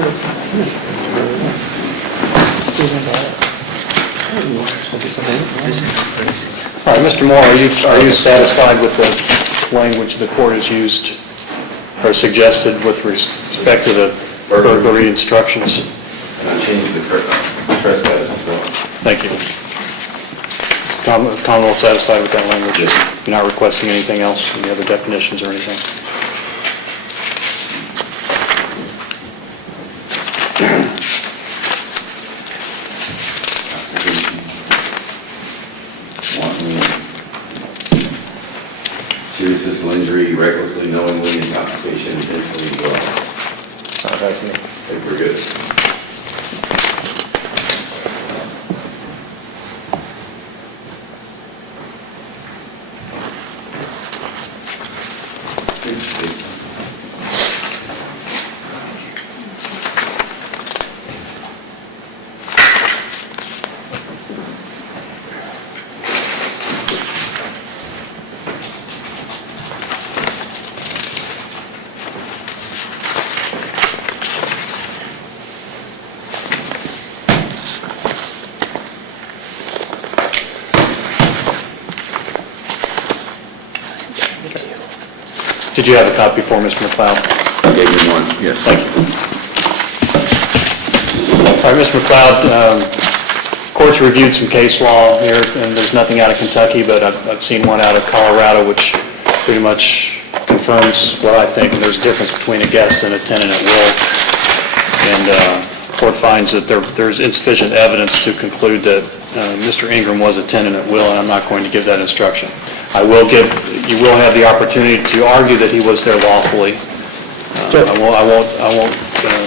All right, Mr. Moore, are you satisfied with the language the court has used or suggested with respect to the burglary instructions? And I changed the trespass as well. Thank you. Is Commonwealth satisfied with that language? Yes. You're not requesting anything else, any other definitions or anything? Serious physical injury, recklessly, knowingly, intoxication, intentionally, as well. All right, I think we're good. Did you have a copy for Mr. McLeod? I gave you one, yes. Thank you. All right, Mr. McLeod, court's reviewed some case law here, and there's nothing out of Kentucky, but I've seen one out of Colorado, which pretty much confirms what I think. There's a difference between a guest and a tenant at will. And the court finds that there's insufficient evidence to conclude that Mr. Ingram was a tenant at will, and I'm not going to give that instruction. You will have the opportunity to argue that he was there lawfully. I won't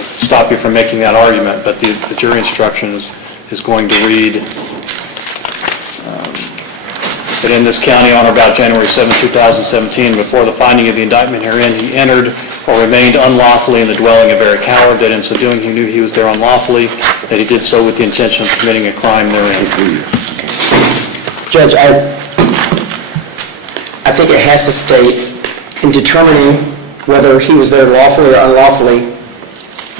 stop you from making that argument, but the jury instruction is going to read that in this county on or about January 7, 2017, before the finding of the indictment herein, he entered or remained unlawfully in the dwelling of Erich Howard, that in so doing he knew he was there unlawfully, that he did so with the intention of committing a crime therein. Judge, I think it has to state, in determining whether he was there lawfully or unlawfully,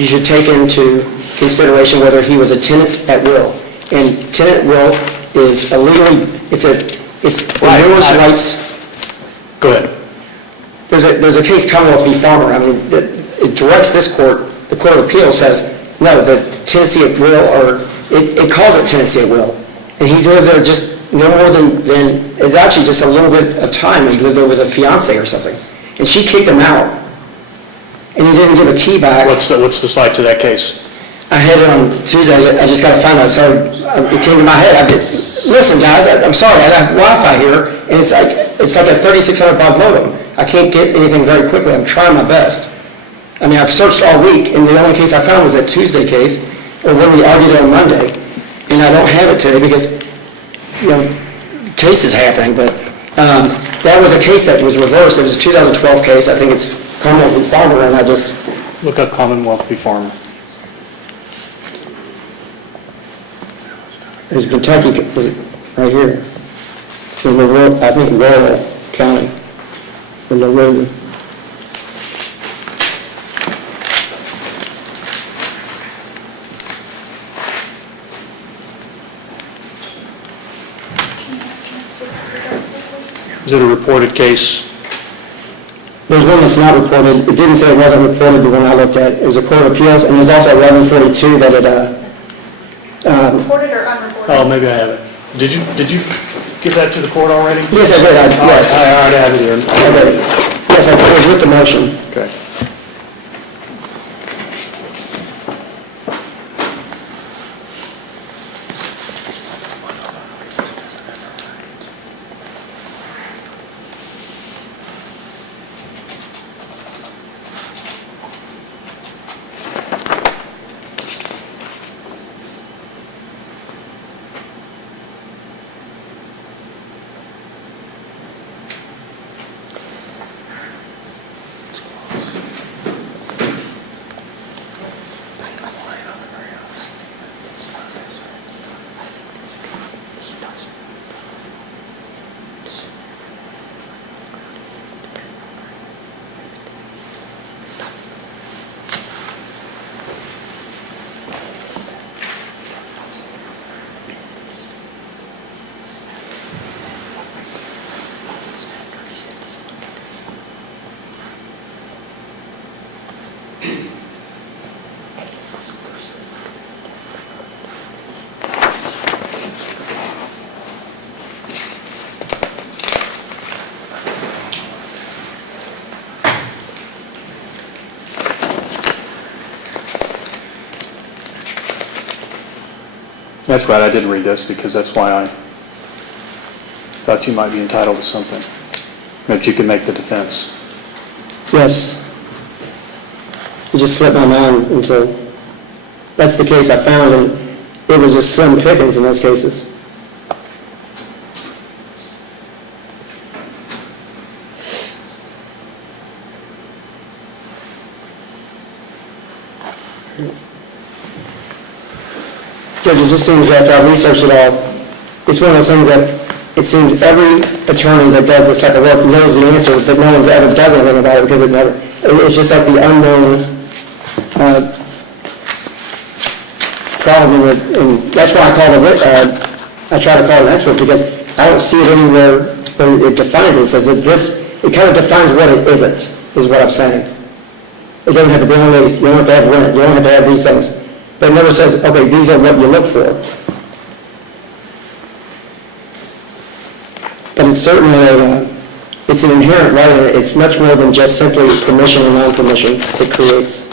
you should take into consideration whether he was a tenant at will. And tenant at will is a legally, it's numerous rights. Go ahead. There's a case, Commonwealth v. Farmer. I mean, it directs this court, the Court of Appeals says, no, the tenancy at will, or it calls it tenancy at will. And he lived there just no more than it's actually just a little bit of time. He lived there with a fiance or something. And she kicked him out. And he didn't give a key back. What's the site to that case? I had it on Tuesday. I just got to find out. So it came to my head. Listen, guys, I'm sorry. I have Wi-Fi here, and it's like a 3,600 baud modem. I can't get anything very quickly. I'm trying my best. I mean, I've searched all week, and the only case I found was that Tuesday case, or when we argued it on Monday. And I don't have it today because, case is happening. But that was a case that was reversed. It was a 2012 case. I think it's Commonwealth v. Farmer, and I just... Look up Commonwealth v. Farmer. There's Kentucky, right here. It's in I think Rural County, in the road. Is it a reported case? There's one that's not reported. It didn't say it wasn't reported, the one I looked at. It was a Court of Appeals, and there's also 1142 that it... Reported or unreported? Oh, maybe I have it. Did you get that to the court already? Yes, I did. Yes. I already have it here. I read it. Yes, I was with the motion. Okay. That's right, I didn't read this because that's why I thought you might be entitled to something, that you can make the defense. Yes. It just slipped my mind until, that's the case I found, and it was just slim pickings in those cases. Judge, it just seems after I researched it all, it's one of those things that it seems every attorney that does this type of work knows the answer, but no one's ever does anything about it because it's just like the unknown problem, and that's why I try to call it an expert, because I don't see it anywhere where it defines it. It says that it kind of defines what it isn't, is what I'm saying. It doesn't have to be on lease, you don't have to have rent, you don't have to have these things. But it never says, okay, these are what you look for. But it's certainly, it's an inherent right, and it's much more than just simply permission and non-permission it creates.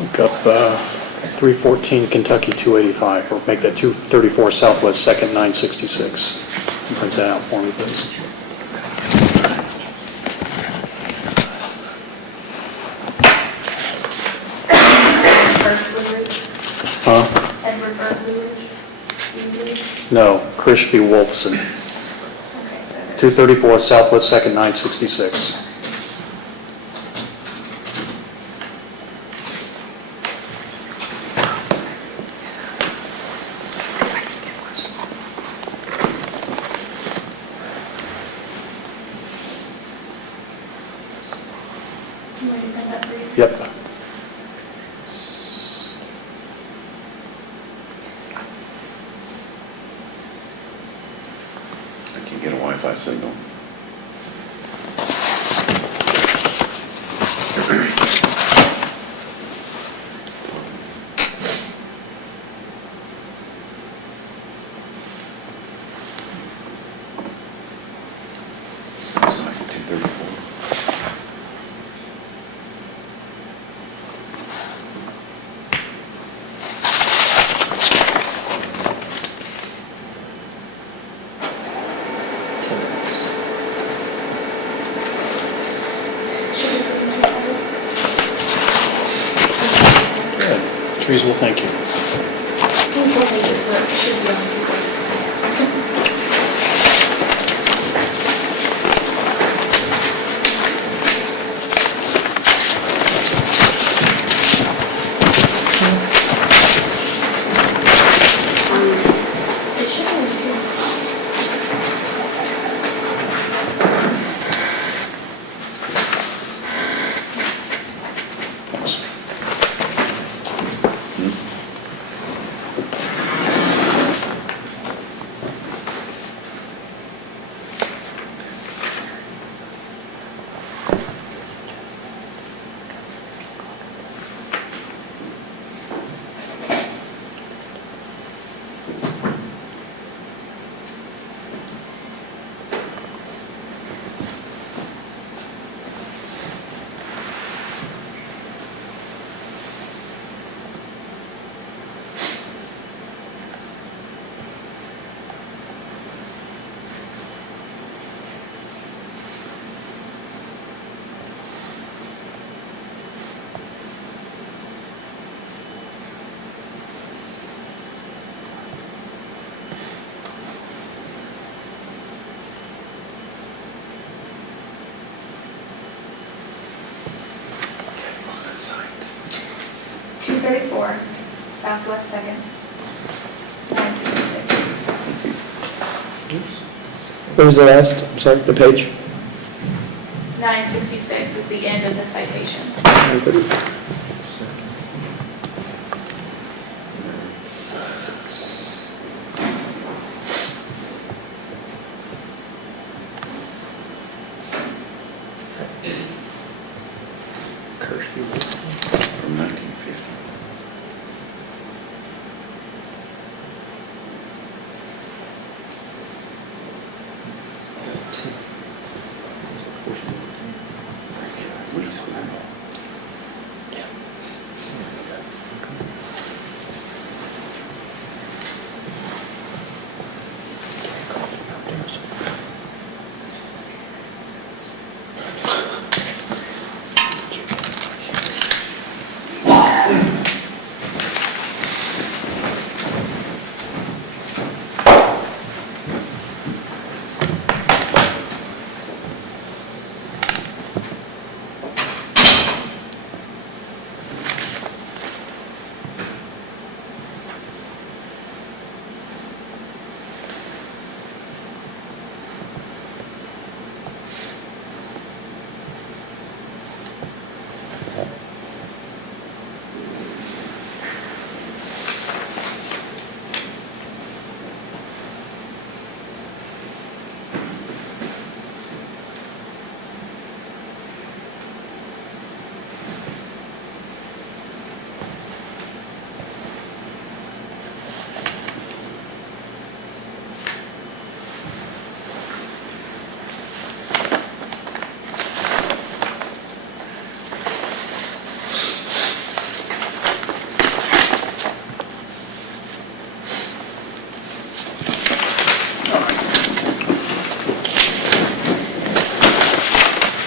Look up 314 Kentucky 285, or make that 234 Southwest 2nd 966. Print that out for me, please. Huh? Edward Burglary? No, Krishby Wolfson. Okay, so 234 Southwest 2nd 966. Yep. I can't get a Wi-Fi signal. It's like 2:34. Good. Trees will thank you. It should be two. Thanks. What was that signed? 234, Southwest 2nd, 966. What was the last, I'm sorry, the page? 966 is the end of the citation. From 1950.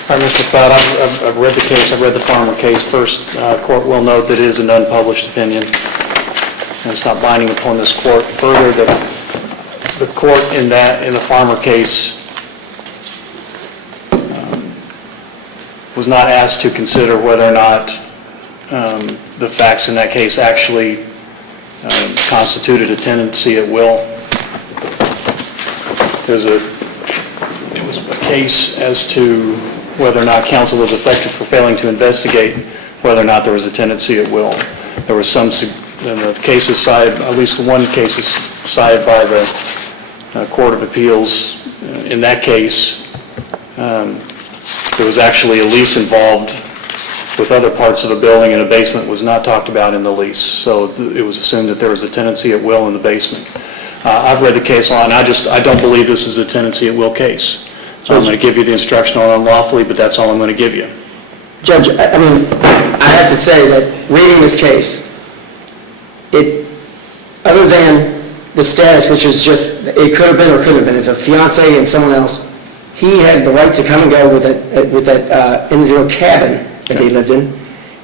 All right, Mr. McLeod, I've read the case, I've read the Farmer case. First, court will note that it is an unpublished opinion, and it's not binding upon this court. Further, the court in the Farmer case was not asked to consider whether or not the facts in that case actually constituted a tenancy at will. It was a case as to whether or not counsel was effective for failing to investigate whether or not there was a tenancy at will. There was some, in the cases cited, at least one case is cited by the Court of Appeals. In that case, there was actually a lease involved with other parts of the building, and a basement was not talked about in the lease. So it was assumed that there was a tenancy at will in the basement. I've read the case law, and I don't believe this is a tenancy at will case. So I'm going to give you the instruction on unlawfully, but that's all I'm going to give you. Judge, I mean, I have to say that reading this case, other than the status, which is just, it could have been or couldn't have been, as a fiance and someone else, he had the right to come and go with that individual cabin that he lived in,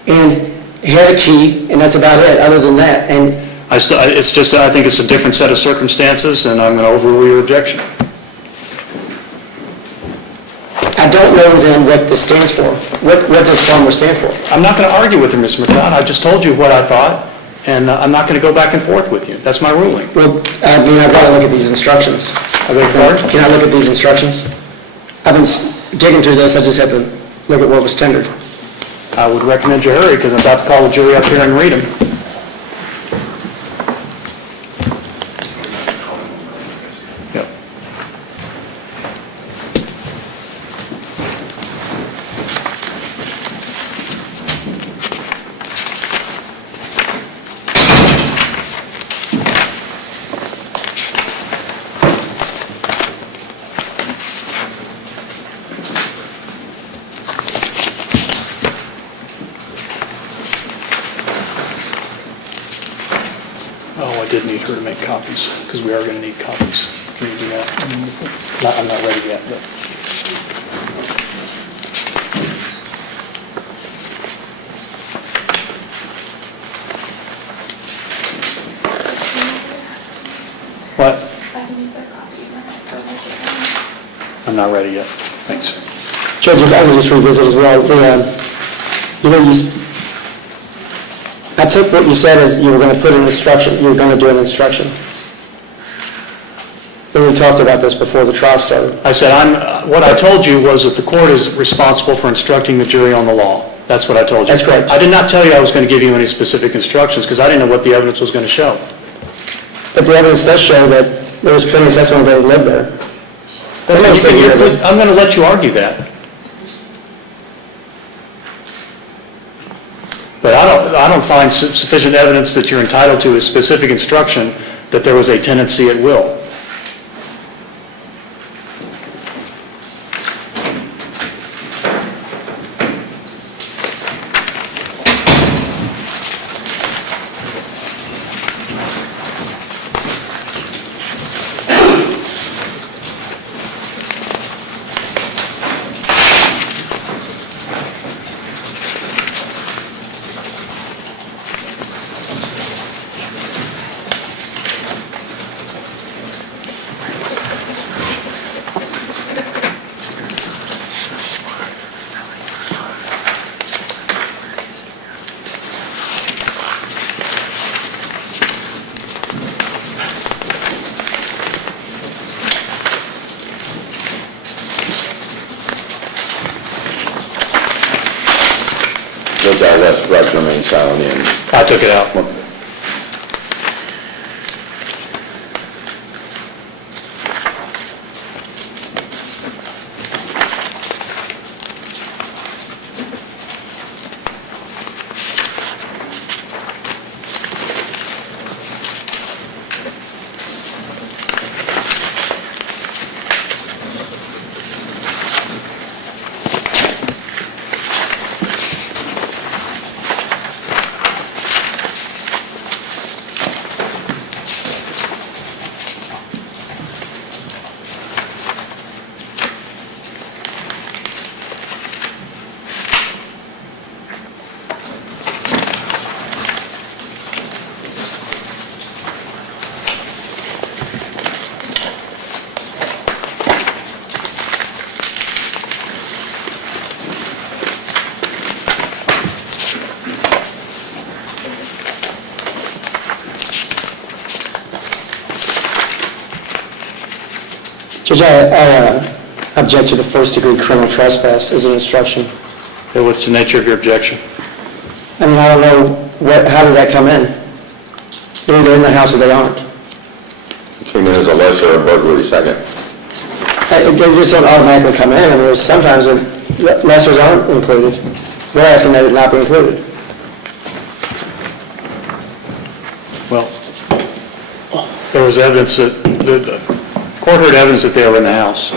and he had a key, and that's about it, other than that. And It's just, I think it's a different set of circumstances, and I'm going to overrule your objection. I don't know then what this stands for. What does farmer stand for? I'm not going to argue with you, Mr. McLeod. I just told you what I thought, and I'm not going to go back and forth with you. That's my ruling. Well, I mean, I've got to look at these instructions. Can I look at these instructions? I've been digging through this, I just had to look at what was tendered. I would recommend you hurry, because I'm about to call the jury up here and read them. Yep. Oh, I did need her to make copies, because we are going to need copies. Can you do that? I'm not ready yet, but... What? I can use that copy. I'm not ready yet. Thanks. Judge, if I could just revisit as well, I took what you said as you were going to put an instruction, you were going to do an instruction. And we talked about this before the trial started. I said, what I told you was that the court is responsible for instructing the jury on the law. That's what I told you. That's correct. I did not tell you I was going to give you any specific instructions, because I didn't know what the evidence was going to show. But the evidence does show that there was plenty of testimony that he lived there. I'm going to let you argue that. But I don't find sufficient evidence that you're entitled to a specific instruction that there was a tenancy at will. Judge, I left right to remain silent in. I took it out. Judge, I object to the first-degree criminal trespass as an instruction. Okay, what's the nature of your objection? I mean, I don't know how did that come in? They're either in the house or they aren't. So there's a lesser or burglary second. They just don't automatically come in, and there's sometimes when lessers aren't included. We're asking that it not be included. Well, there was evidence that, the court heard evidence that they were in the house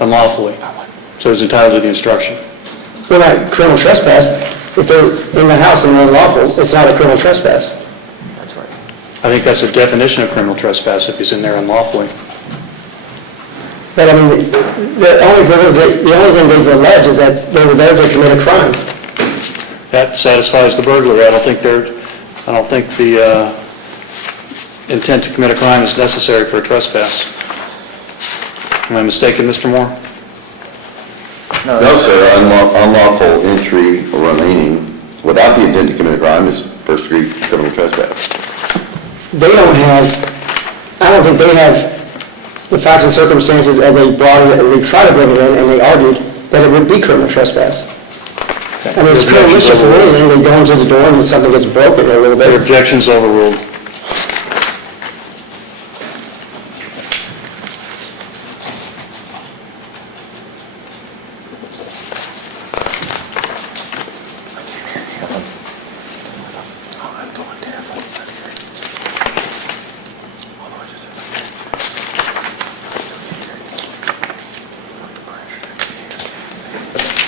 unlawfully, so it was entitled to the instruction. Well, not criminal trespass. If they're in the house and they're unlawful, it's not a criminal trespass. I think that's the definition of criminal trespass, if he's in there unlawfully. But I mean, the only thing they've alleged is that they were there to commit a crime. That satisfies the burglary. I don't think the intent to commit a crime is necessary for a trespass. Am I mistaken, Mr. Moore? No, sir, unlawful entry or remaining without the intent to commit a crime is first-degree criminal trespass. I don't think they have the facts and circumstances as they brought it, they tried to bring it in, and they argued that it would be criminal trespass. I mean, it's criminal mischief for anything, they go into the door and something gets broken a little Their bit. objection's overruled.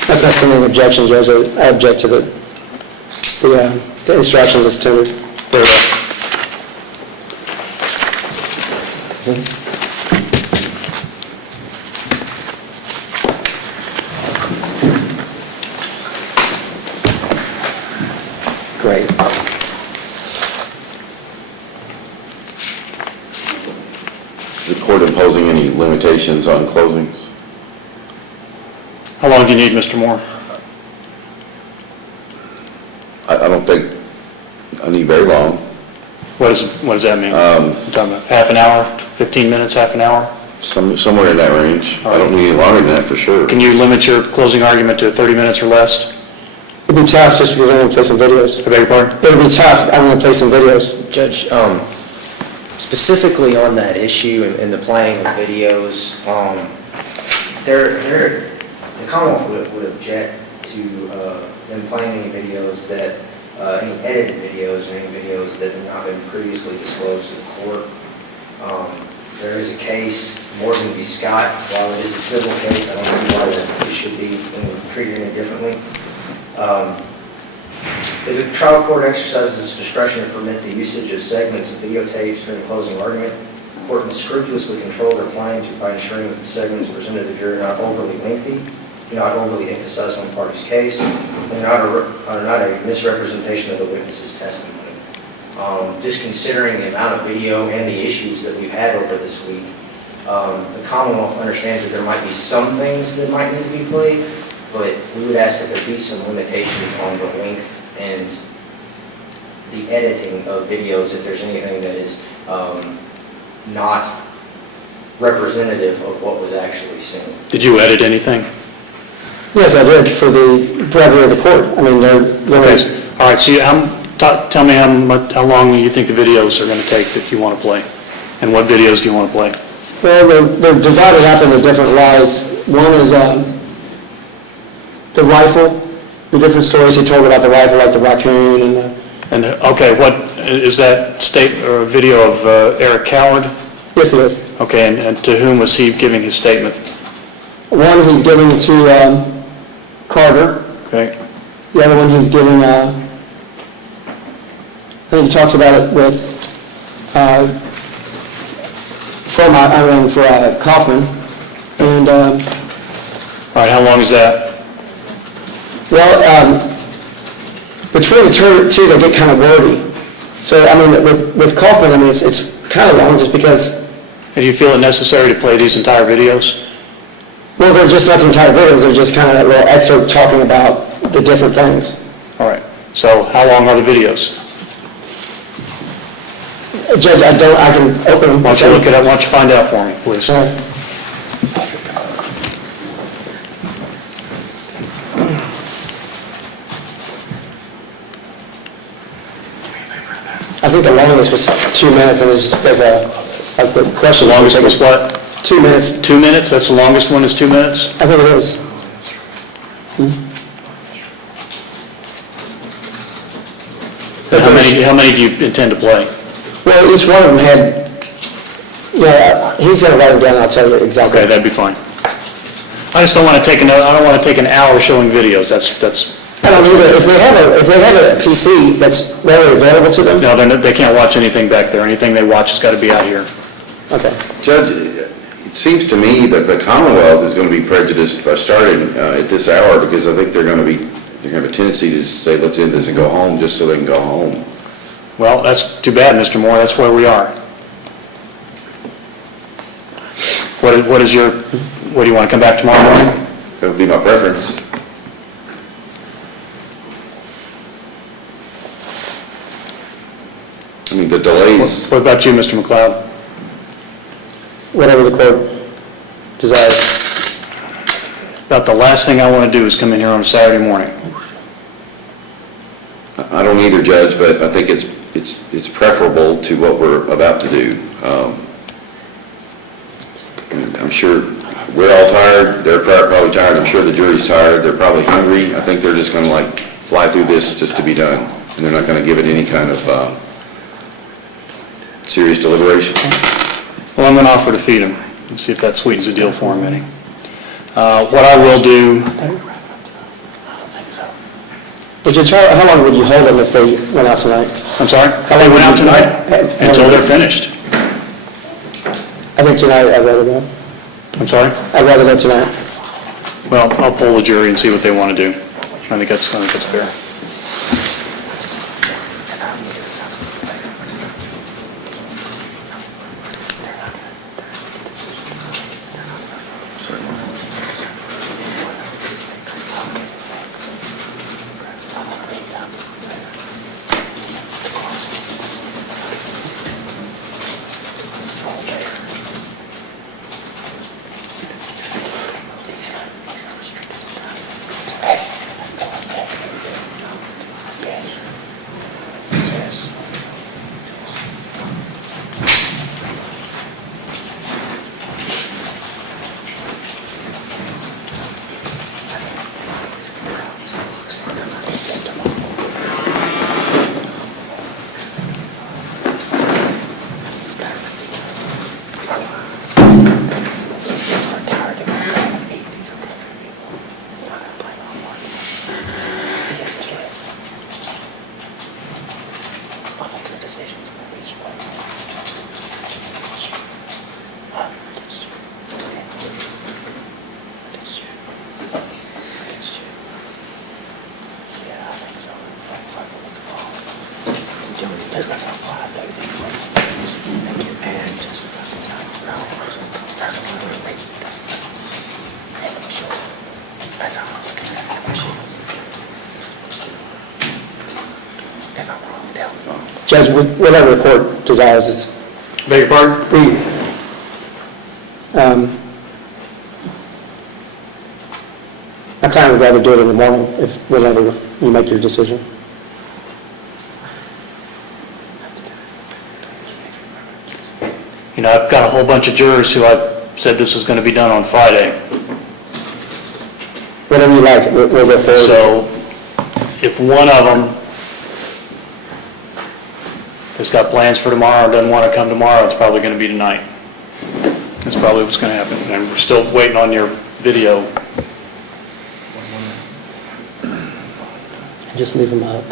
That's not some of the objections, Judge. I object to the instructions that's tendered. Very well. Great. Is the court imposing any limitations on closings? How long do you need, Mr. Moore? I don't think I need very long. What does that mean? You talking about half an hour, 15 minutes, half an hour? Somewhere in that range. I don't need any longer than that for sure. Can you limit your closing argument to 30 minutes or less? It'd be tough just because I'm going to play some videos. I beg your pardon? It'd be tough, I'm going to play some videos. Judge, specifically on that issue and the playing of videos, the Commonwealth would object to them playing any videos that, any edited videos or any videos that have not been previously disclosed to the court. There is a case, Morgan v. Scott, while it is a civil case, I don't see why it should be treated any differently. If a trial court exercises discretion to permit the usage of segments of videotapes during the closing argument, the court must scrupulously control their playing by ensuring that the segments presented to the jury are not overly lengthy, do not overly emphasize one party's case, and are not a misrepresentation of the witness's testimony. Just considering the amount of video and the issues that we've had over this week, the Commonwealth understands that there might be some things that might need to be played, but we would ask that there be some limitations on the length and the editing of videos if there's anything that is not representative of what was actually seen. Did you edit anything? Yes, I did, for the brevity of the court. I mean, Okay. All right, so tell me how long you think the videos are going to take that you want to play, and what videos do you want to play? Well, they're divided up into different lies. One is the rifle, the different stories he told about the rifle, like the raccoon and the... And, okay, what, is that or a video of Erich Howard? Yes, it is. Okay, and to whom was he giving his statement? One he's giving to Carter. Okay. The other one he's giving, I think he talks about it with, for Kaufman. And, All right, how long is that? well, between the two, they get kind of wordy. So, I mean, with Kaufman, I mean, it's kind of long just because... And do you feel it necessary to play these entire videos? Well, they're just not the entire videos, they're just kind of that little excerpt talking about the different things. All right, so how long are the videos? Judge, I can open them. Why don't you look it up, why don't you find out for me, please? Sure. think the longest was 2 minutes, and it's just, as a, like the question. The longest was what? 2 minutes. 2 minutes? That's the longest one is 2 minutes? I think it is. How many do you intend to play? Well, each one of them had, yeah, he's gonna write them down, I'll tell you exactly. Okay, that'd be fine. I just don't want to take I don't want to take an hour showing videos. That's. I don't either. If they have a PC that's readily available to them. No, they can't watch anything back there. Anything they watch has got to be out here. Okay. Judge, it seems to me that the Commonwealth is going to be prejudiced by starting at this hour, because I think they're going to have a tendency to just say, let's end this and go home, just so they can go home. Well, that's too bad, Mr. Moore. That's where we are. What do you want to come back tomorrow morning? That would be my preference. I mean, the delays, What about you, Mr. McLeod? Whatever the court desires. About the last thing I want to do is come in here on a Saturday morning. I don't either, Judge, but I think it's preferable to what we're about to do. I'm sure we're all tired, they're probably tired, I'm sure the jury's tired, they're probably hungry. I think they're just going to fly through this just to be done, and they're not going to give it any kind of serious deliberation. Well, I'm going to offer to feed them and see if that sweetens the deal for them any. What I will do, Would you try, how long would you hold them if they went out tonight? I'm sorry, if they went out tonight, until they're finished. I think tonight I'd rather go. I'm sorry? I'd rather go tonight. Well, I'll poll the jury and see what they want to do. I think that's fair. Judge, whatever the court desires is. Beg your pardon? My client would rather do it in the morning, whenever you make your decision. You know, I've got a whole bunch of jurors who I said this was going to be done on Friday. Whatever you like, we'll go forward. So if one of them has got plans for tomorrow or doesn't want to come tomorrow, it's probably going to be tonight. That's probably what's going to happen. And we're still waiting on your video. Just leave them up.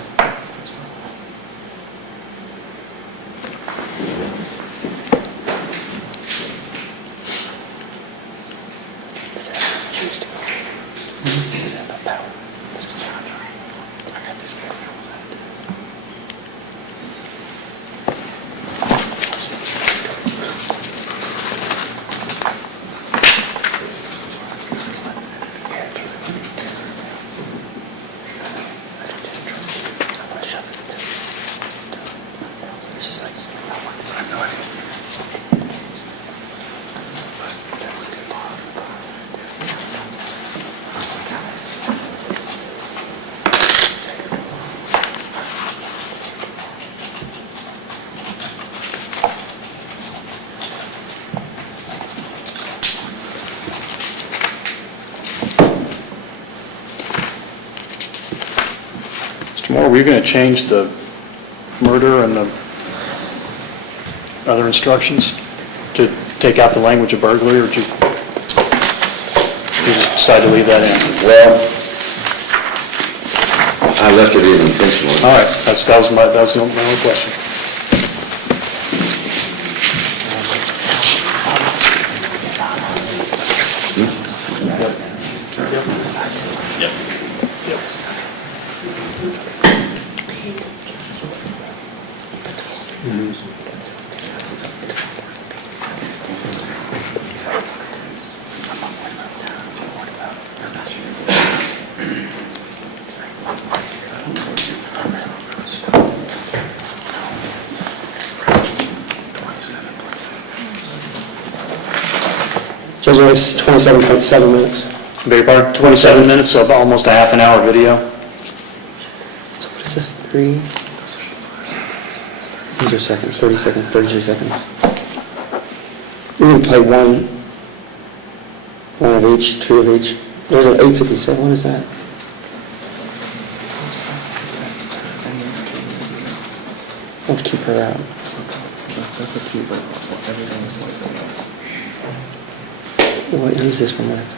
were you going to change the murder and the other instructions to take out the language of burglary, or did you just decide to leave that in? Well, I left it in intentionally. All right, that was my only question. Judge, it's 27.7 minutes. Beg your pardon? 27 minutes of almost a half an hour video. So what is this, 3? These are seconds, 30 seconds, 33 seconds. We're going to play one of each, 2 of each. There's an 857, what is that? Let's keep her out. That's up to you, but everything is 27 minutes. Wait, who's this one with?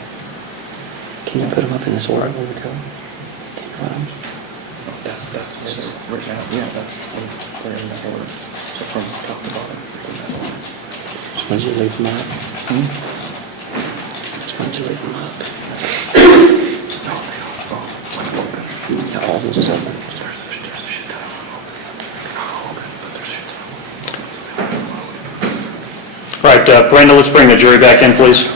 Can you put them up in this order when we go? Can you put them? That's just right now, yeah, they're in that order. So from top to bottom, it's in that order. Just wanted you to leave them up. Just wanted you to leave them up. No, they all open. Yeah, all of them just open. There's a shit ton of them open. They're not all open, but there's a shit ton of them open. So they all open. All right, Brenda, let's bring the jury back in, please.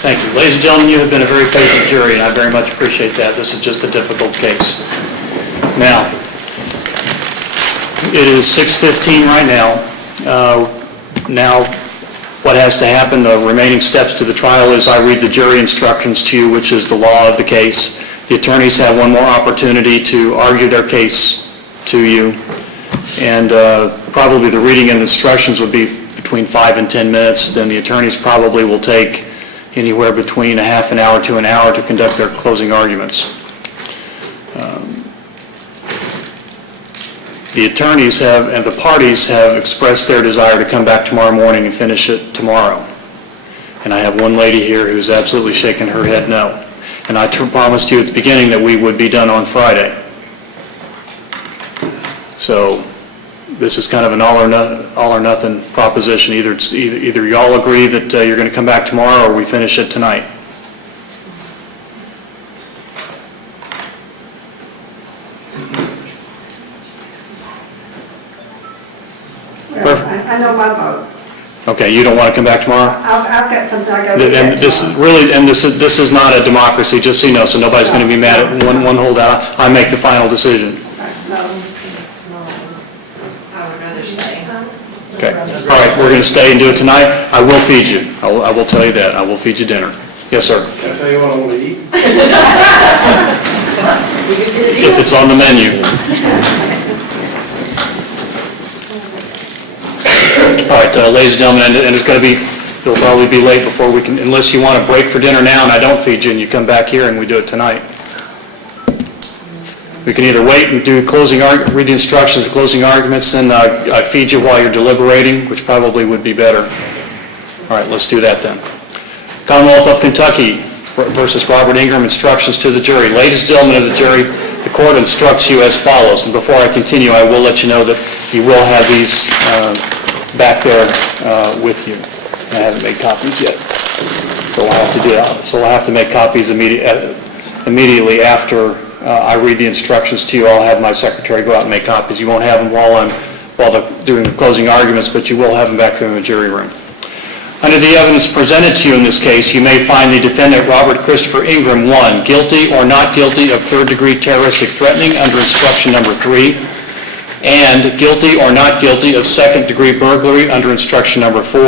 Thank you. Ladies and gentlemen, you have been a very patient jury, and I very much appreciate that. This is just a difficult case. Now, it is 6:15 right now. Now, what has to happen, the remaining steps to the trial is I read the jury instructions to you, which is the law of the case. The attorneys have one more opportunity to argue their case to you, and probably the reading and instructions would be between 5 and 10 minutes. Then the attorneys probably will take anywhere between a half an hour to an hour to conduct their closing arguments. The attorneys have, and the parties have expressed their desire to come back tomorrow morning and finish it tomorrow. And I have one lady here who's absolutely shaking her head no. And I promised you at the beginning that we would be done on Friday. So this is kind of an all or nothing proposition. Either y'all agree that you're going to come back tomorrow, or we finish it tonight. I know my vote. Okay, you don't want to come back tomorrow? I've got something I got to And get this tomorrow. really, and this is not a democracy, just so you know, so nobody's going to be mad at one holdout. I make the final decision. No. I would rather stay. Okay. All right, we're going to stay and do it tonight. I will feed you. I will tell you that. I will feed you dinner. Yes, sir. Can I tell you what I want to eat? If it's on the menu. All right, ladies and gentlemen, and it's going to be, it'll probably be late before we can, unless you want to break for dinner now and I don't feed you and you come back here and we do it tonight. We can either wait and do read the instructions, closing arguments, and I feed you while you're deliberating, which probably would be better. All right, let's do that then. Commonwealth of Kentucky versus Robert Ingram, instructions to the jury. Ladies and gentlemen of the jury, the court instructs you as follows. And before I continue, I will let you know that you will have these back there with you. I haven't made copies yet, so I'll have to do that. So I'll have to make copies immediately after I read the instructions to you. I'll have my secretary go out and make copies. You won't have them while they're doing the closing arguments, but you will have them back there in the jury room. Under the evidence presented to you in this case, you may find the defendant, Robert Christopher Ingram, 1, guilty or not guilty of third-degree terroristic threatening under instruction number 3, and guilty or not guilty of second-degree burglary under instruction number 4,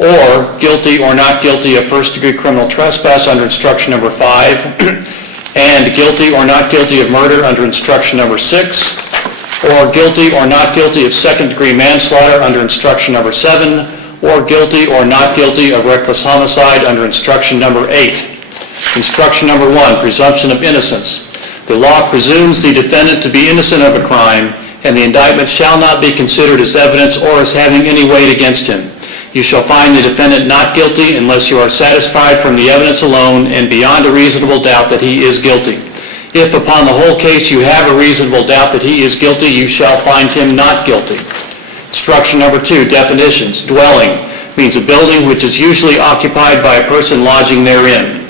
or guilty or not guilty of first-degree criminal trespass under instruction number 5, and guilty or not guilty of murder under instruction number 6, or guilty or not guilty of second-degree manslaughter under instruction number 7, or guilty or not guilty of reckless homicide under instruction number 8. Instruction number 1, presumption of innocence. The law presumes the defendant to be innocent of a crime, and the indictment shall not be considered as evidence or as having any weight against him. You shall find the defendant not guilty unless you are satisfied from the evidence alone and beyond a reasonable doubt that he is guilty. If upon the whole case you have a reasonable doubt that he is guilty, you shall find him not guilty. Instruction number 2, definitions. Dwelling means a building which is usually occupied by a person lodging therein.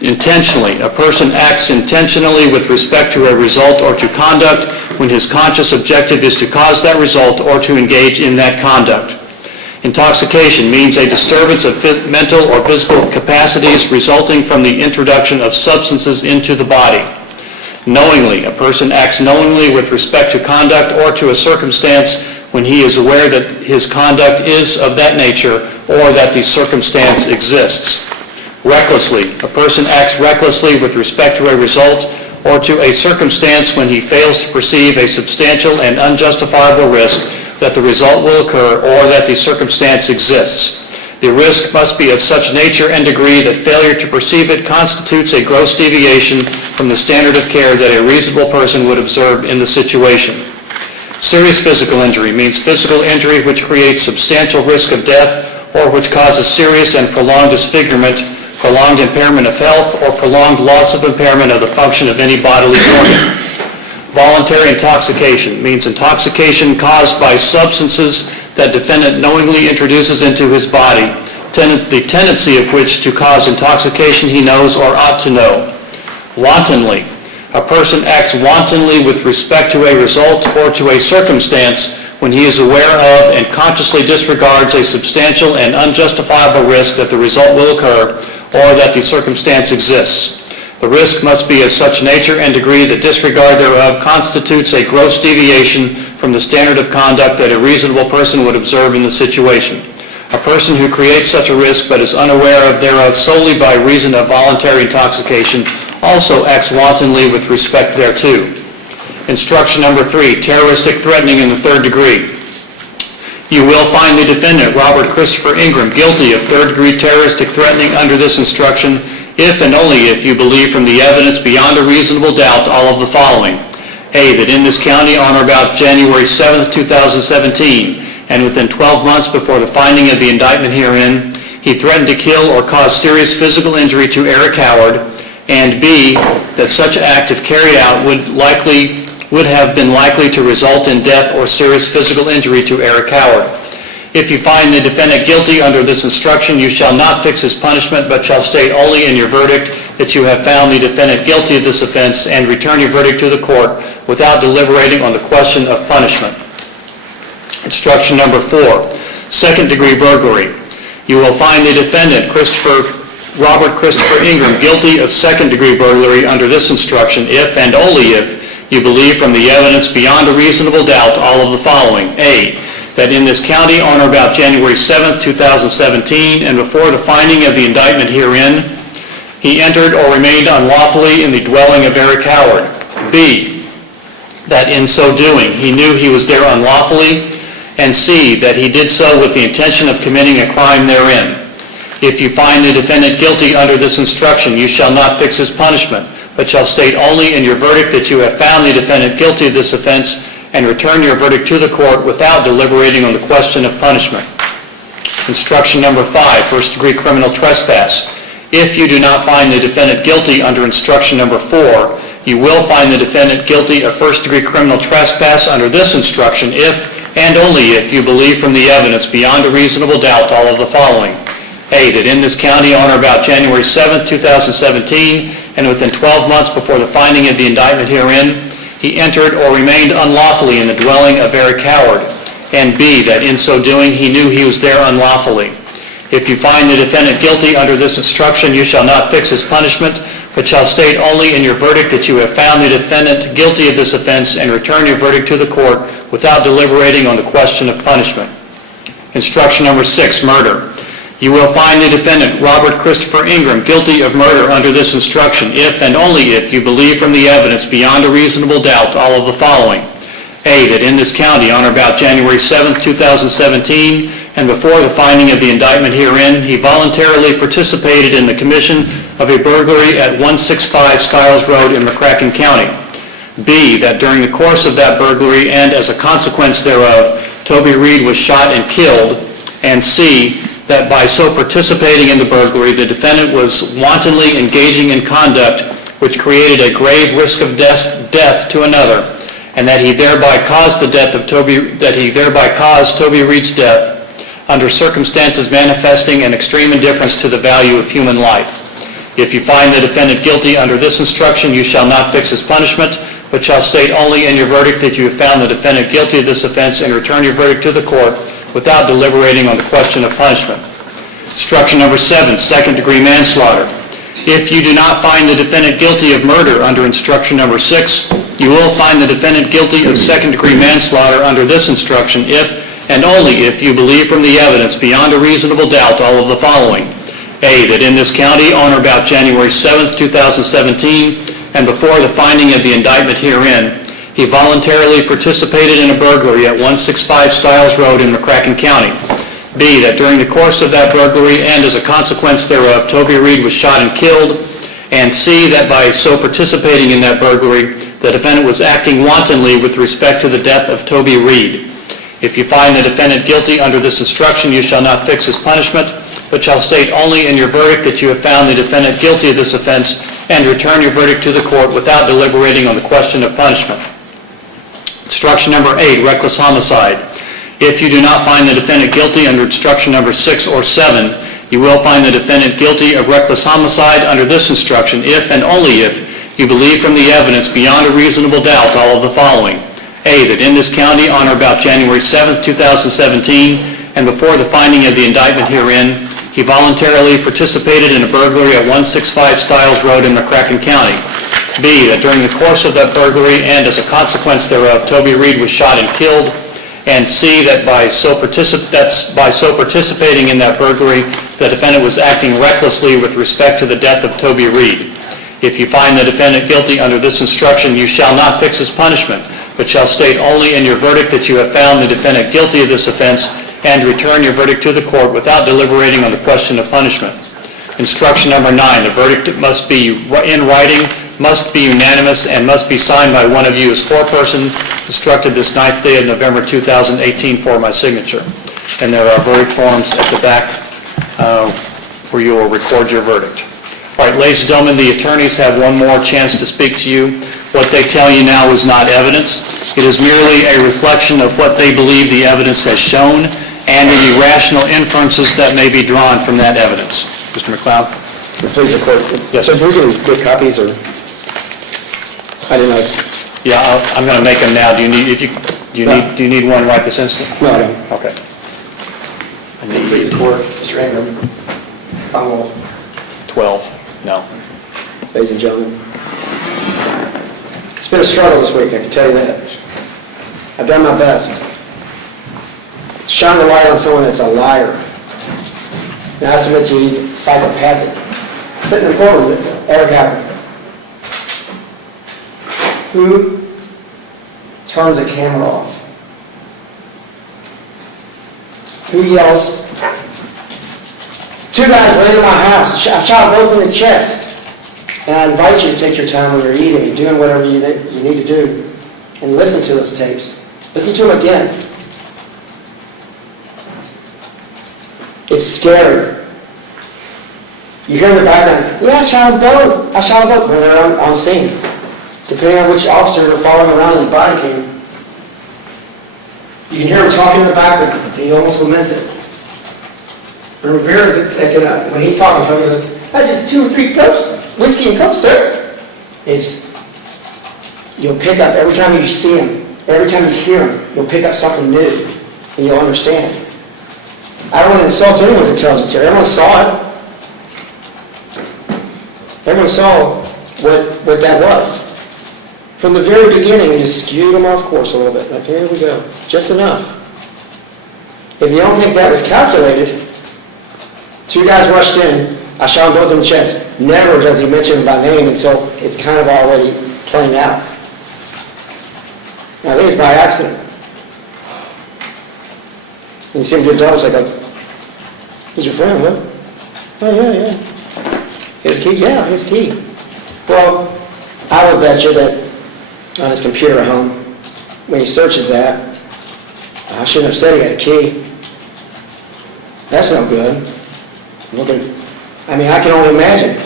Intentionally, a person acts intentionally with respect to a result or to conduct when his conscious objective is to cause that result or to engage in that conduct. Intoxication means a disturbance of mental or physical capacities resulting from the introduction of substances into the body. Knowingly, a person acts knowingly with respect to conduct or to a circumstance when he is aware that his conduct is of that nature or that the circumstance exists. Recklessly, a person acts recklessly with respect to a result or to a circumstance when he fails to perceive a substantial and unjustifiable risk that the result will occur or that the circumstance exists. The risk must be of such nature and degree that failure to perceive it constitutes a gross deviation from the standard of care that a reasonable person would observe in the situation. Serious physical injury means physical injury which creates substantial risk of death or which causes serious and prolonged disfigurement, prolonged impairment of health, or prolonged loss of impairment of the function of any bodily organ. Voluntary intoxication means intoxication caused by substances that defendant knowingly introduces into his body, the tendency of which to cause intoxication he knows or ought to know. Wantonly, a person acts wantonly with respect to a result or to a circumstance when he is aware of and consciously disregards a substantial and unjustifiable risk that the result will occur or that the circumstance exists. The risk must be of such nature and degree that disregard thereof constitutes a gross deviation from the standard of conduct that a reasonable person would observe in the situation. A person who creates such a risk but is unaware of thereof solely by reason of voluntary intoxication also acts wantonly with respect thereto. Instruction number 3, terroristic threatening in the third degree. You will find the defendant, Robert Christopher Ingram, guilty of third-degree terroristic threatening under this instruction if and only if you believe from the evidence beyond a reasonable doubt all of the following. A, that in this county on or about January 7, 2017, and within 12 months before the finding of the indictment herein, he threatened to kill or cause serious physical injury to Erich Howard, and B, that such act, if carried out, would have been likely to result in death or serious physical injury to Erich Howard. If you find the defendant guilty under this instruction, you shall not fix his punishment, but shall state only in your verdict that you have found the defendant guilty of this offense and return your verdict to the court without deliberating on the question of punishment. Instruction number 4, second-degree burglary. You will find the defendant, Robert Christopher Ingram, guilty of second-degree burglary under this instruction if and only if you believe from the evidence beyond a reasonable doubt all of the following. A, that in this county on or about January 7th, 2017, and before the finding of the indictment herein, he entered or remained unlawfully in the dwelling of Erich Howard. B, that in so doing, he knew he was there unlawfully, and C, that he did so with the intention of committing a crime therein. If you find the defendant guilty under this instruction, you shall not fix his punishment, but shall state only in your verdict that you have found the defendant guilty of this offense and return your verdict to the court without deliberating on the question of punishment. Instruction number 5, first-degree criminal trespass. If you do not find the defendant guilty under instruction number 4, you will find the defendant guilty of first-degree criminal trespass under this instruction if, and only if, you believe from the evidence beyond a reasonable doubt all of the following. A, that in this county on or about January 7th, 2017, and within 12 months before the finding of the indictment herein, he entered or remained unlawfully in the dwelling of Erich Howard. And B, that in so doing he knew he was there unlawfully. If you find the defendant guilty under this instruction, you shall not fix his punishment, but shall state only in your verdict that you have found the defendant guilty of this offense and return your verdict to the court without deliberating on the question of punishment. Instruction number 6, murder. You will find the defendant, Robert Christopher Ingram, guilty of murder under this instruction if and only if you believe from the evidence beyond a reasonable doubt all of the following. A, that in this county on or about January 7th, 2017, and before the finding of the indictment herein, he voluntarily participated in the commission of a burglary at 165 Stiles Road in McCracken County. B, that during the course of that burglary and as a consequence thereof, Toby Reed was shot and killed. And C, that by so participating in the burglary, the defendant was wantonly engaging in conduct which created a grave risk of death to another, and that he thereby caused Toby Reed's death under circumstances manifesting an extreme indifference to the value of human life. If you find the defendant guilty under this instruction, you shall not fix his punishment, but shall state only in your verdict that you have found the defendant guilty of this offense and return your verdict to the court without deliberating on the question of punishment. Instruction number 7, second-degree manslaughter. If you do not find the defendant guilty of murder under instruction number 6, you will find the defendant guilty of second-degree manslaughter under this instruction if, and only if, you believe from the evidence beyond a reasonable doubt all of the following. A, that in this county on or about January 7th, 2017, and before the finding of the indictment herein, he voluntarily participated in a burglary at 165 Stiles Road in McCracken County. B, that during the course of that burglary and as a consequence thereof, Toby Reed was shot and killed. And C, that by so participating in that burglary, the defendant was acting wantonly with respect to the death of Toby Reed. If you find the defendant guilty under this instruction, you shall not fix his punishment, but shall state only in your verdict that you have found the defendant guilty of this offense and return your verdict to the court without deliberating on the question of punishment. Instruction number 8, reckless homicide. If you do not find the defendant guilty under instruction number 6 or 7, you will find the defendant guilty of reckless homicide under this instruction if and only if you believe from the evidence beyond a reasonable doubt all of the following. A, that in this county on or about January 7th, 2017, and before the finding of the indictment herein, he voluntarily participated in a burglary at 165 Stiles Road in McCracken County. B, that during the course of that burglary and as a consequence thereof, Toby Reed was shot and killed. And C, that by so participating in that burglary, the defendant was acting recklessly with respect to the death of Toby Reed. If you find the defendant guilty under this instruction, you shall not fix his punishment, but shall state only in your verdict that you have found the defendant guilty of this offense and return your verdict to the court without deliberating on the question of punishment. Instruction number 9, the verdict must be in writing, must be unanimous, and must be signed by one of you as foreperson, instructed this 9th day of November 2018 for my signature. And there are verdict forms at the back where you will record your verdict. All right, ladies and gentlemen, the attorneys have one more chance to speak to you. What they tell you now is not evidence. It is merely a reflection of what they believe the evidence has shown and any rational inferences that may be drawn from that evidence. Mr. McLeod? Please, the court. Yes, So sir. if we're going to get copies, or, I don't know. Yeah, I'm going to make them now. Do you need one right this instant? No, I don't. Okay. Please, the court. Mr. Ingram. Commonwealth. 12. No. Ladies and gentlemen. It's been a struggle this week, I can tell you that. I've done my best. shine the light on someone that's a liar. And I submit to you, he's psychopathic. Sitting in the courtroom with Erich Howard. Who turns a camera off? Who yells, "Two guys ran into my house, I shot both in the chest." And I invite you to take your time when you're eating and doing whatever you need to do and listen to those tapes. Listen to them again. It's scary. You hear in the background, "Yeah, I shot them both. I shot them both." When they're on scene. Depending on which officer they're following around in the body cam. You can hear him talking in the background, and he almost laments it. And Rivera's taking up, when he's talking to him, he's like, "I just 2 or 3 cups, whiskey and coke, sir." You'll pick up, every time you see him, every time you hear him, you'll pick up something new, and you'll understand. I don't want to insult anyone's intelligence here. Everyone saw it. Everyone saw what that was. From the very beginning, you skewed them off course a little bit. Like, here we go. Just enough. If you don't think that was calculated, 2 guys rushed in. I shot them both in the chest. Never does he mention them by name until it's kind of already playing out. Now, I think it's by accident. And you see him do doubles, like, "He's your friend, huh?" "Oh, yeah. His key?" "Yeah, his key." Well, I would bet you that on his computer at home, when he searches that, I shouldn't have said he had a key. That's no good. I can only imagine.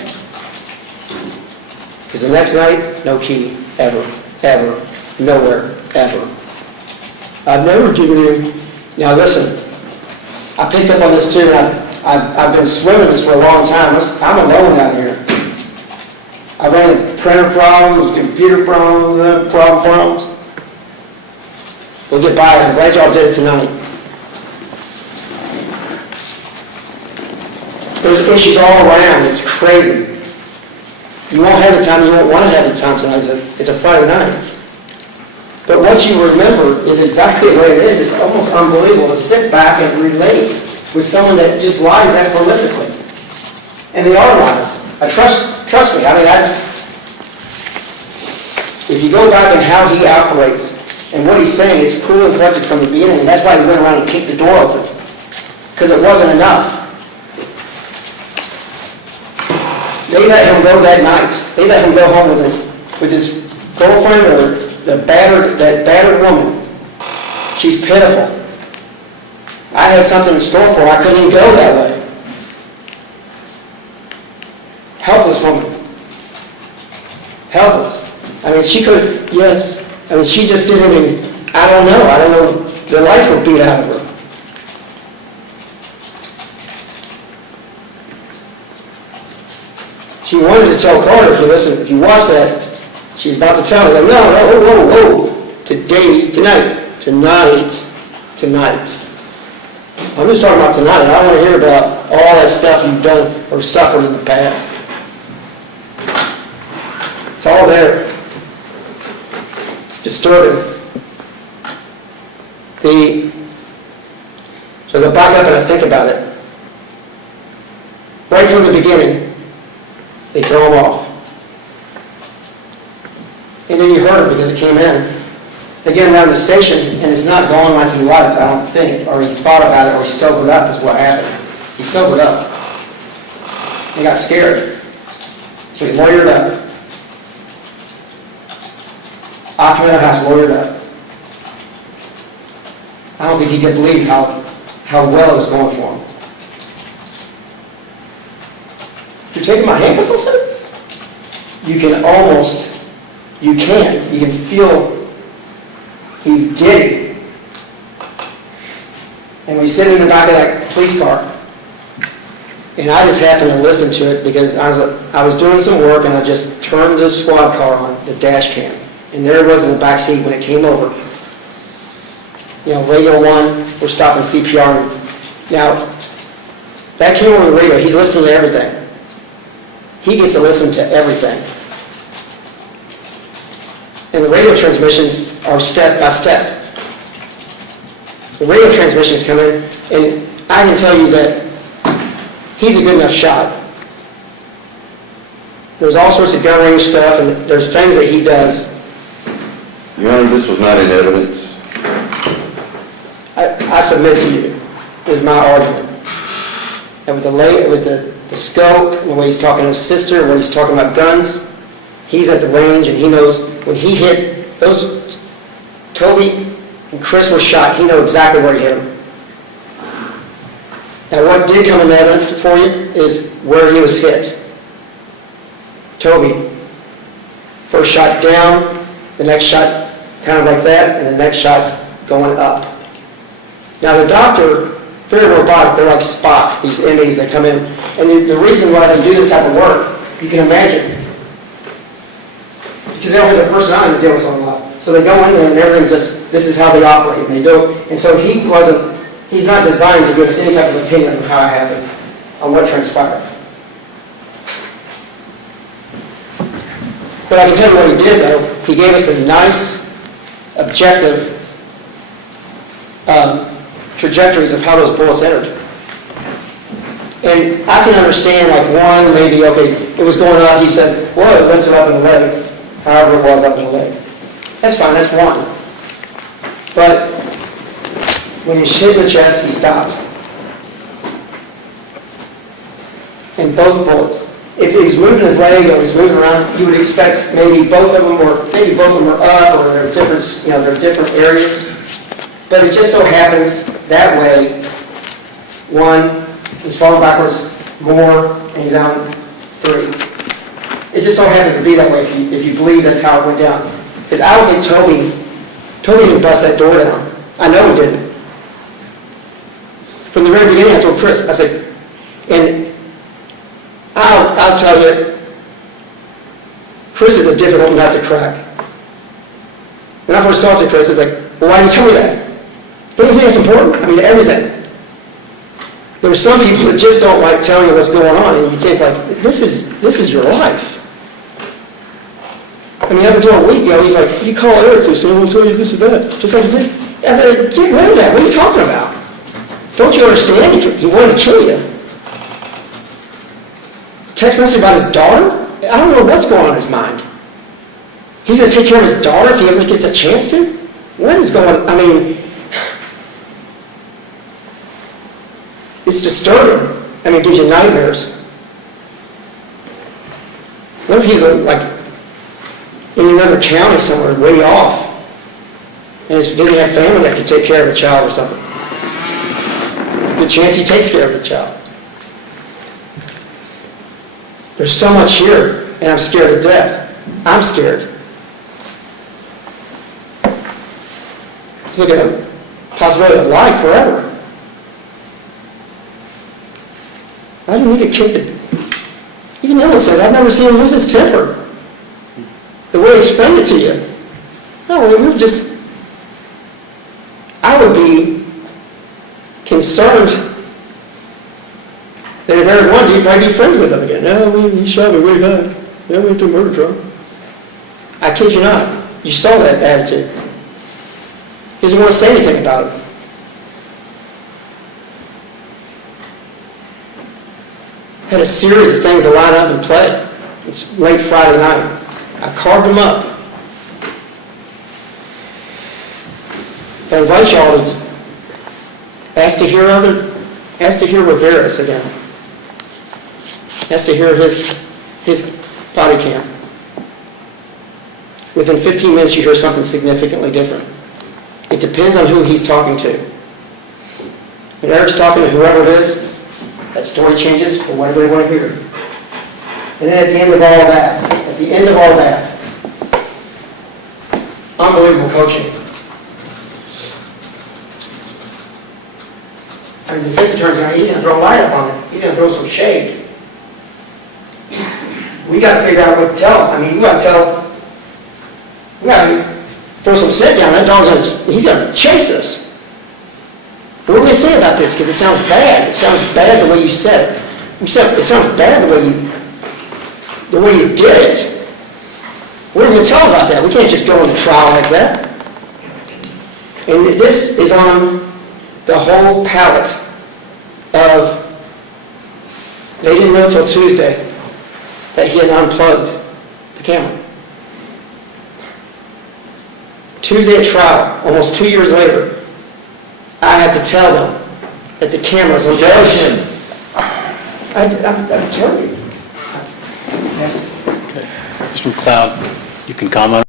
Because the next night, no key, ever, nowhere, ever. I've never given him. Now listen, I picked up on this too, and I've been swimming this for a long time. I'm alone out here. I ran into printer problems, computer problems. We'll get by it. I'm glad y'all did it tonight. There's issues all around. It's crazy. You won't have the time. You won't want to have the time tonight. It's a Friday night. But what you remember is exactly the way it is. It's almost unbelievable to sit back and relate with someone that just lies that prolifically. And they are lies. Trust me. If you go back and how he operates and what he's saying, it's cool and collected from the beginning. And that's why he went around and kicked the door open. Because it wasn't enough. They let him go that night. They let him go home with his girlfriend or that battered woman. She's pitiful. I had something in store for her. I couldn't even go that way. Helpless woman. Helpless. She could, yes. She just didn't even, I don't know. The life were beat out of her. She wanted to tell Carter, if you watch that, she's about to tell her, whoa. Tonight. I'm just talking about tonight. I want to hear about all that stuff you've done or suffered in the past. It's all there. It's disturbing. So as I back up and I think about it, right from the beginning, they throw him off. And then you heard it because it came in. They get him around the station, and it's not going like he liked, I don't think, or he thought about it, or he sobered up is what happened. He sobered up. He got scared. So he lawyered up. Occupant of the house lawyered up. I don't think he could believe how well it was going for him. You're taking my hand, Mr. Sir? You can feel he's giddy. And we sit in the back of that police car. And I just happened to listen to it because I was doing some work and I just turned the squad car on, the dash cam. And there it was in the back seat when it came over. Radio 1, we're stopping CPR. Now, that came over the radio. He's listening to everything. He gets to listen to everything. And the radio transmissions are step by step. the radio transmissions come in, and I can tell you that he's a good enough shot. There's all sorts of gun range stuff, and there's things that he does. Your Honor, this was not in evidence. I submit to you, is my argument. And with the scope, and the way he's talking to his sister, when he's talking about guns, he's at the range, and he knows when he hit those, Toby and Chris were shot, he knew exactly where he hit them. Now, what did come into evidence for you is where he was hit. Toby, first shot down, the next shot kind of like that, and the next shot going up. Now, the doctor, very robotic, they're like Spock, these MAs that come in. And the reason why they do this type of work, you can imagine, because they don't have the personality to deal with something a lot. So they go in there and everything's just, this is how they operate, and they do it. And so he's not designed to give us any type of opinion on how it happened, on what transpired. But I can tell you what he did, though. He gave us the nice, objective trajectories of how those bullets entered. And I can understand, like, one, maybe, okay, it was going up, he said, well, it lifted up in the leg, however it was up in the leg. That's fine, that's one. But when he hit the chest, he stopped. And both bullets. If he was moving his leg or he was moving around, you would expect maybe both of them were up, or they're different, they're different areas. But it just so happens that way, one, he's falling backwards more, and he's on 3. It just so happens to be that way if you believe that's how it went down. Because I don't think Toby didn't bust that door down. I know he didn't. From the very beginning, I told Chris, I said, and I'll tell you, Chris is a difficult nut to crack. When I first talked to Chris, I was like, well, why didn't you tell me that? But I think that's important. I mean, everything. There are some people that just don't like telling you what's going on, and you think, like, this is your life. I mean, up until a week ago, he's like, you call Erich to, so we'll tell you this and that. Just like you did. Yeah, but get rid of that. What are you talking about? Don't you understand? He wanted to kill you. Text message about his daughter? I don't know what's going on in his mind. He's going to take care of his daughter if he ever gets a chance to? What is going on? I mean, it's disturbing. I mean, it gives you nightmares. What if he was like in another county somewhere, way off, and he didn't have family that could take care of a child or something? Good chance he takes care of the child. There's so much here, and I'm scared to death. I'm scared. Let's look at a possibility of life forever. I didn't need to kick the... Even Ellen says, I've never seen him lose his temper. The way he explained it to you. No, we were just... I would be concerned that if Erich wanted to, he'd probably be friends with him again. No, he shot me way back. Yeah, we went to a murder trial. I kid you not. You saw that attitude. He doesn't want to say anything about it. Had a series of things to line up and play. It's late Friday night. I carved them up. I invite y'all to ask to hear Rivera's again. Ask to hear his body cam. Within 15 minutes, you hear something significantly different. It depends on who he's talking to. When Erich's talking to whoever it is, that story changes for whatever they want to hear. And then at the end of all that, unbelievable coaching. I mean, the defense attorney's he's going to throw light up on it. He's going to throw some shade. We got to figure out what to tell him. I mean, we got to throw some scent down. That dog's he's going to chase us. What are we going to say about this? Because it sounds bad. It sounds bad the way you said it. It sounds bad the way you did it. What are we going to tell about that? We can't just go on a trial like that. And this is on the whole palette of, they didn't know till Tuesday that he had unplugged the camera. Tuesday at trial, almost 2 years later, I had to tell them that the camera's on. I'm telling you. Mr. McLeod, you can comment.